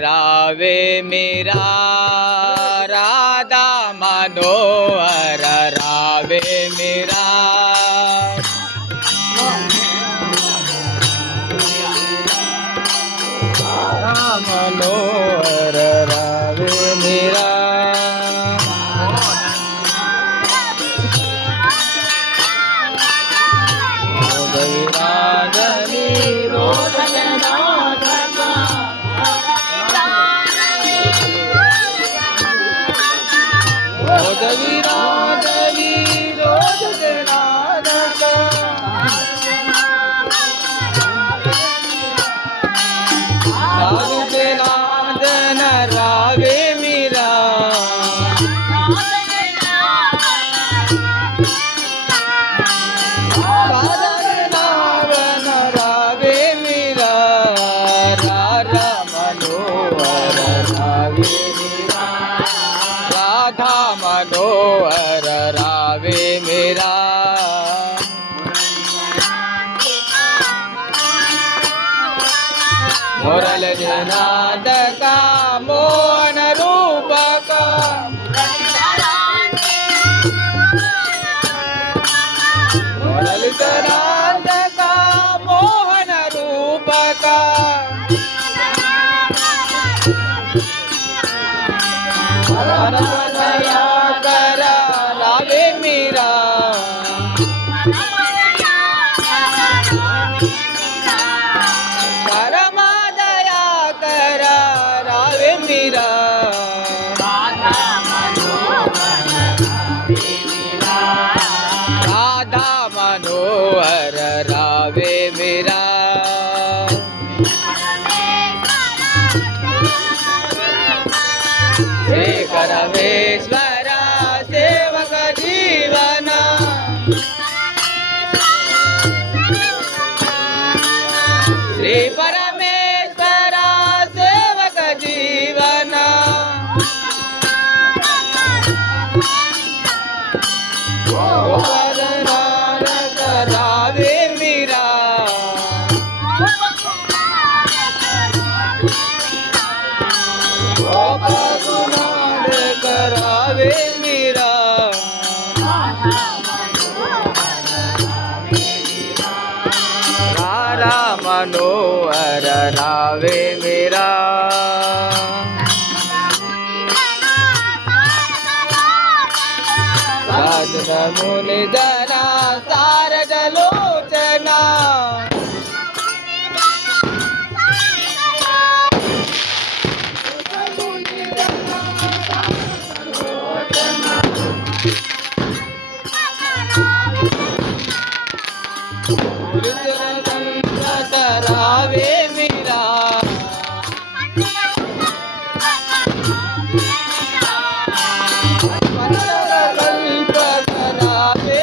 रावे मीरा राधा मनोहर रावे मीरा मनोहर रावे मीरा रावे मीरा रावे मीरा राधा मनोहर रावे मीरा राधा मनोहर रावे मीरा मुरल जनाद का मोहन रूप का मुरल जनाद का मोहन रूप का दया कर रावे मीरा मीरा राधा मनोहर रावे मीरा श्री परमेश्वर सेवक जीवन श्री परमेश्वर सेवक जीवन रावे मीरा करावे मीरा राधा मनोहर रावे मीरा साधन मुनि जना सारद लोचना रावे मीरा रावे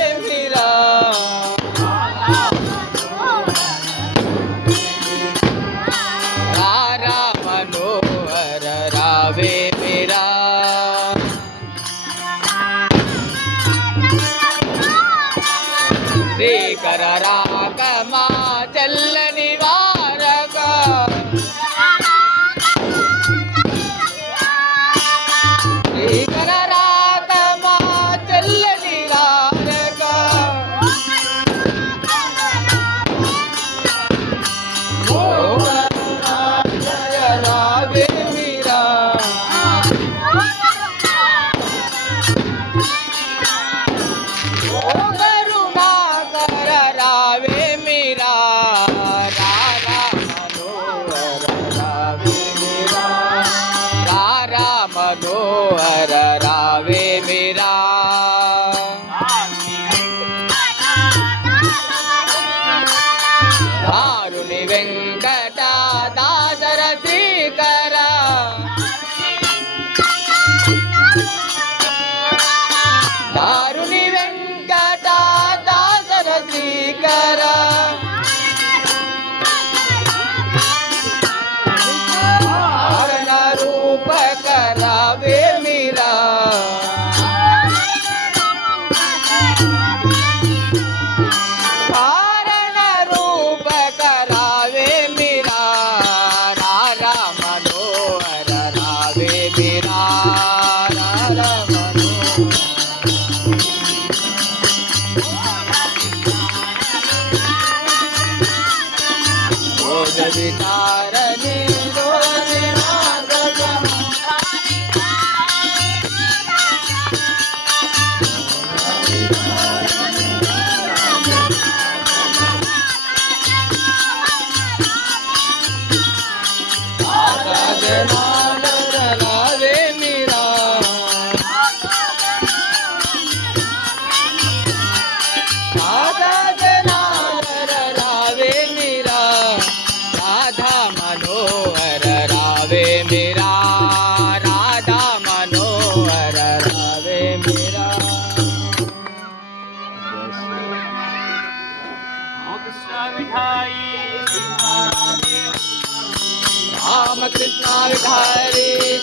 कृष्ण विठारी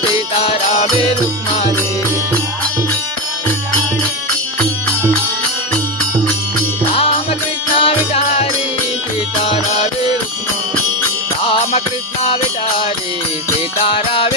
सीतारामे रुक्माई राम कृष्ण विठारी सीतारामे रुक्माई राम कृष्ण विठारी सीतारामे